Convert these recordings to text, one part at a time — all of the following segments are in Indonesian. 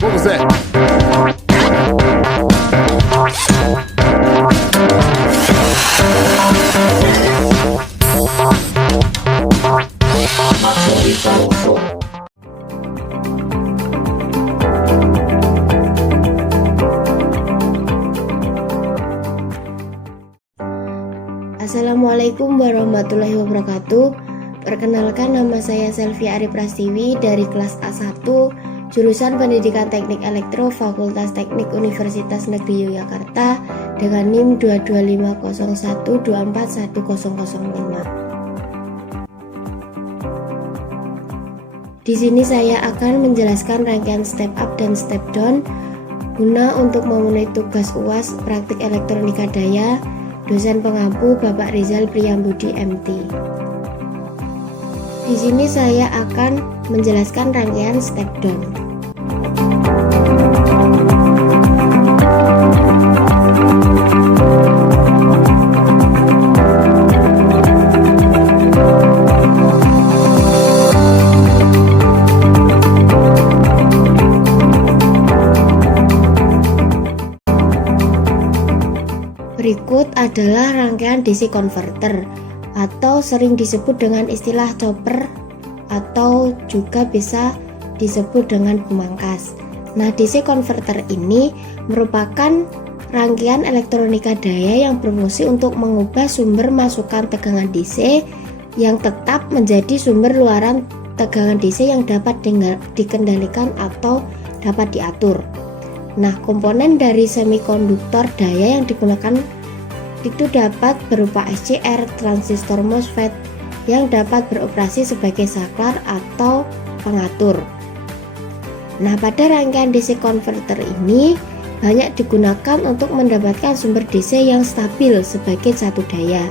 What was that? Assalamualaikum warahmatullahi wabarakatuh. Perkenalkan, nama saya Selvia Ari Prastiwi dari kelas A1 jurusan Pendidikan Teknik Elektro Fakultas Teknik Universitas Negeri Yogyakarta dengan NIM 22501241005. Di sini saya akan menjelaskan rangkaian step up dan step down guna untuk memenuhi tugas UAS praktik elektronika daya dosen pengampu Bapak Rizal Priyambudi MT. Di sini saya akan menjelaskan rangkaian step down. Berikut adalah rangkaian DC converter atau sering disebut dengan istilah chopper atau juga bisa disebut dengan pemangkas. Nah, DC converter ini merupakan rangkaian elektronika daya yang berfungsi untuk mengubah sumber masukan tegangan DC yang tetap menjadi sumber luaran tegangan DC yang dapat dikendalikan atau dapat diatur. Nah, komponen dari semikonduktor daya yang digunakan itu dapat berupa SCR, transistor MOSFET yang dapat beroperasi sebagai saklar atau pengatur. Nah, pada rangkaian DC converter ini banyak digunakan untuk mendapatkan sumber DC yang stabil sebagai satu daya.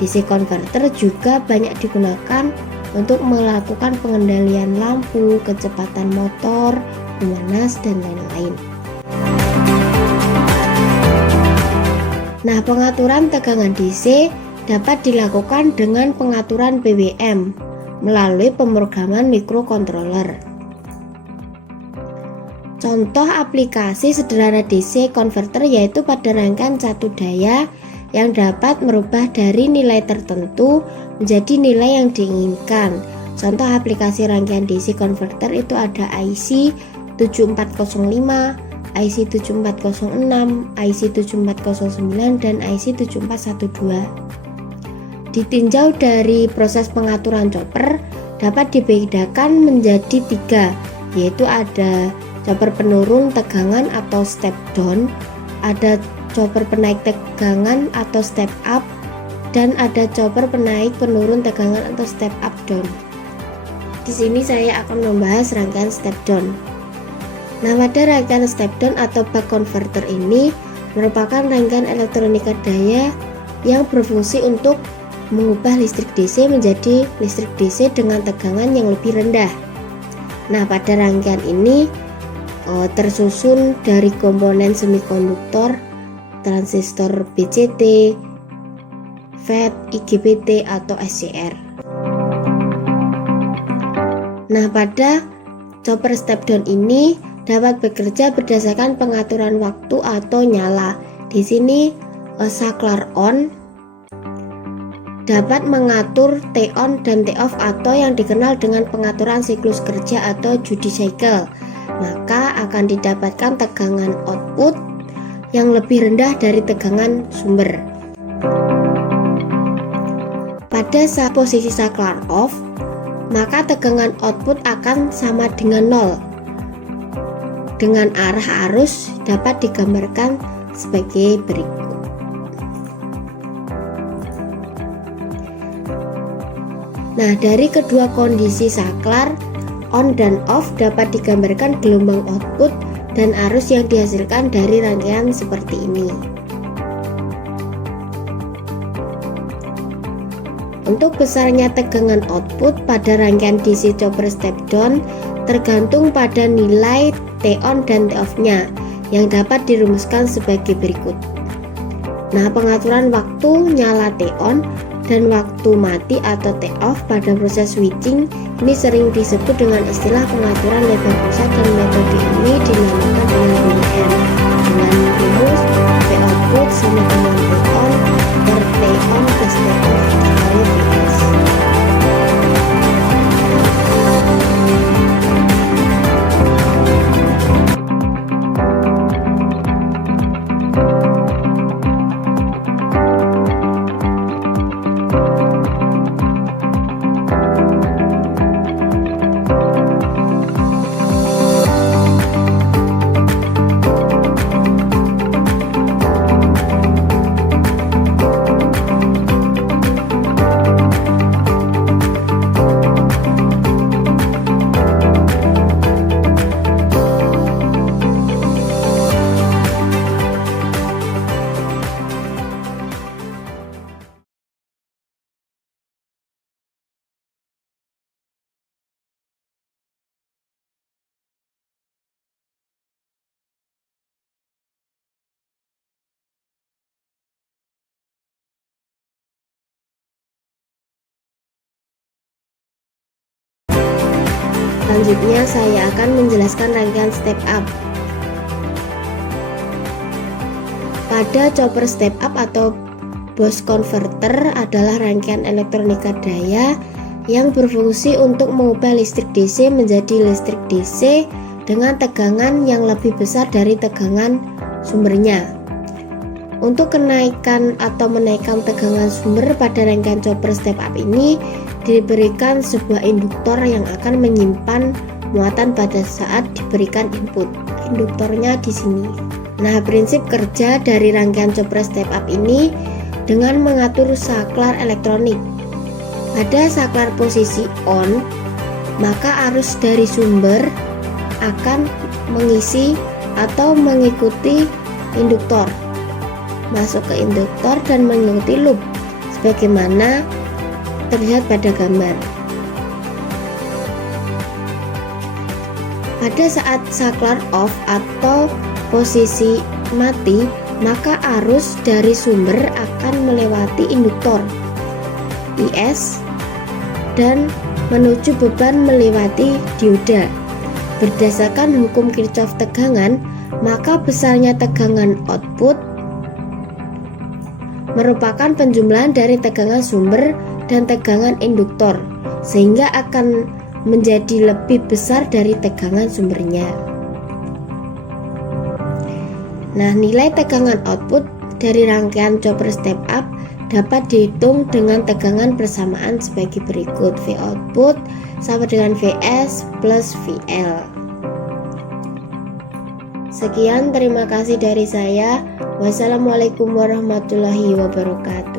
DC converter juga banyak digunakan untuk melakukan pengendalian lampu, kecepatan motor, pemanas, dan lain-lain. Nah, pengaturan tegangan DC dapat dilakukan dengan pengaturan PWM melalui pemrograman microcontroller. Contoh aplikasi sederhana DC converter yaitu pada rangkaian satu daya yang dapat merubah dari nilai tertentu menjadi nilai yang diinginkan. Contoh aplikasi rangkaian DC converter itu ada IC 7405, IC 7406, IC 7409, dan IC 7412. Ditinjau dari proses pengaturan chopper dapat dibedakan menjadi tiga, yaitu ada chopper penurun tegangan atau step down, ada chopper penaik tegangan atau step up, dan ada chopper penaik penurun tegangan atau step up down. Di sini saya akan membahas rangkaian step down. Nah, pada rangkaian step down atau buck converter ini merupakan rangkaian elektronika daya yang berfungsi untuk mengubah listrik DC menjadi listrik DC dengan tegangan yang lebih rendah. Nah, pada rangkaian ini tersusun dari komponen semikonduktor, transistor BCT, FET, IGBT, atau SCR. Nah, pada chopper step down ini dapat bekerja berdasarkan pengaturan waktu atau nyala. Di sini saklar on dapat mengatur T-on dan T-off atau yang dikenal dengan pengaturan siklus kerja atau duty cycle. Maka akan didapatkan tegangan output yang lebih rendah dari tegangan sumber. Pada posisi saklar off, maka tegangan output akan sama dengan 0. Dengan arah arus dapat digambarkan sebagai berikut. Nah, dari kedua kondisi saklar on dan off dapat digambarkan gelombang output dan arus yang dihasilkan dari rangkaian seperti ini. Untuk besarnya tegangan output pada rangkaian DC chopper step down tergantung pada nilai T-on dan T-off-nya yang dapat dirumuskan sebagai berikut. Nah, pengaturan waktu nyala T-on dan waktu mati atau T-off pada proses switching ini sering disebut dengan istilah pengaturan level pusat, dan metode ini Selanjutnya saya akan menjelaskan rangkaian step up. Pada chopper step up atau boost converter adalah rangkaian elektronika daya yang berfungsi untuk mengubah listrik DC menjadi listrik DC dengan tegangan yang lebih besar dari tegangan sumbernya. Untuk kenaikan atau menaikkan tegangan sumber pada rangkaian chopper step up ini diberikan sebuah induktor yang akan menyimpan muatan pada saat diberikan input. Induktornya di sini. Nah, prinsip kerja dari rangkaian chopper step up ini dengan mengatur saklar elektronik. Pada saklar posisi on, maka arus dari sumber akan mengisi atau mengikuti induktor, masuk ke induktor dan mengikuti loop sebagaimana terlihat pada gambar. Pada saat saklar off atau posisi mati, maka arus dari sumber akan melewati induktor IS dan menuju beban melewati dioda. Berdasarkan hukum Kirchhoff tegangan, maka besarnya tegangan output merupakan penjumlahan dari tegangan sumber dan tegangan induktor, sehingga akan menjadi lebih besar dari tegangan sumbernya. Nah, nilai tegangan output dari rangkaian chopper step up dapat dihitung dengan tegangan persamaan sebagai berikut. V output sama dengan Vs plus VL. Sekian, terima kasih dari saya. Wassalamualaikum warahmatullahi wabarakatuh.